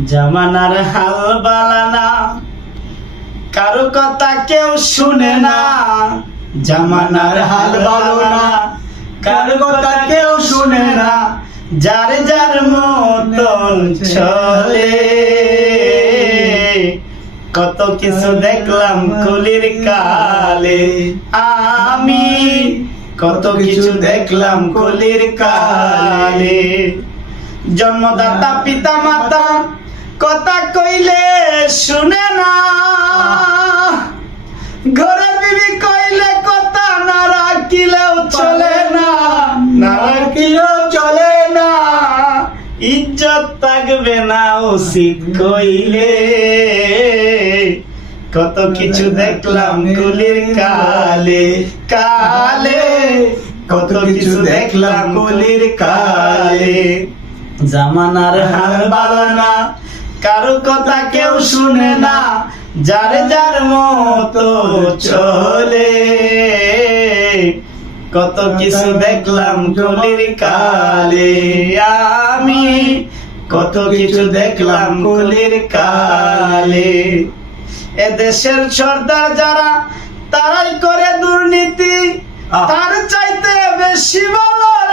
জামানার হাল বালানা কারও কথা কেউ শুনে না। জামানার হাল বালানা কারও কথা কেউ শুনে না। যার যার মতন চলে। কত কিছু দেখলাম কলির কালে। আমি কত কিছু দেখলাম কলির কালে। জন্মদাতা পিতা মাতা কথা কইলে শুনে না। ঘরে বিবি কইলে কথা না রাখিলেও চলে না। না রাখিলেও চলে না। ইজ্জত থাকবে না উচিত কইলে। কত কিছু দেখলাম কুলির কালে কালে। কত কিছু দেখলাম কুলির কালে। জামানার হাল বালানা কারও কথা কেউ শুনে না। যার যার মতো চলে। কত কিছু দেখলাম কলির কালে। আমি কত কিছু দেখলাম কলির কালে। এ দেশের সর্দার যারা তারাই করে দুর্নীতি। তার চাইতে বেশি ভালো ডাকাতি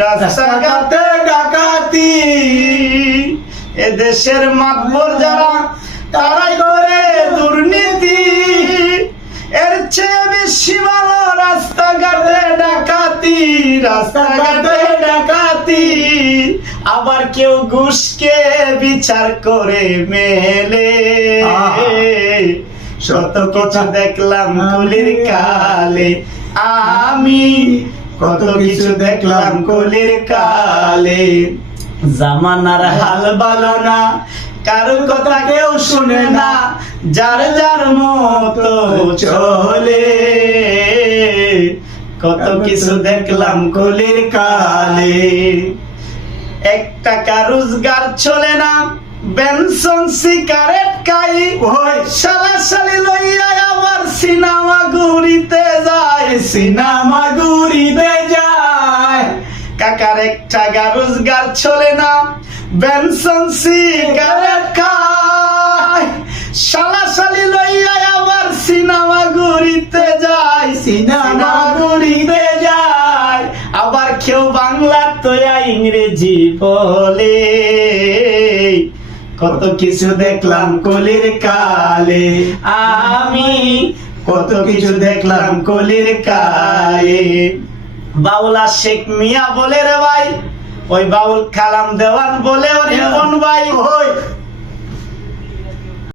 রাস্তাঘাটে ডাকাতি। এ দেশের মাতবর যারা তারাই করে দুর্নীতি। এর চেয়ে বেশি ভালো রাস্তাঘাটে ডাকাতি রাস্তাঘাটে ডাকাতি। আবার কেউ ঘুষকে বিচার করে মেলে। শত কিছু দেখলাম কালে। আমি কত কিছু দেখলাম কলির কালে। জামানার হাল ভালো না, কারও কথা কেউ শুনে না, যার যার মতো চলে। কত কিছু দেখলাম কলির কালে। এক টাকা রোজগার চলে না, বেনসন সিগারেট খাই, ওই সিনেমা ঘুরিতে যায় কাকার এক টাকা রোজগার চলে না বেনসন সিগারেট খায়। শালা শালি লইয়া আবার সিনেমা ঘুরিতে যায় সিনেমা ঘুরিতে যায়। আবার কেউ বাংলা তোয়া ইংরেজি বলে। কত কিছু দেখলাম কলির কালে। আমি কত কিছু দেখলাম কলির কায়ে। বাউলা শেখ মিয়া বলে রে ভাই ওই বাউল কালাম দেওয়ান বলে ওরে ভাই। ওই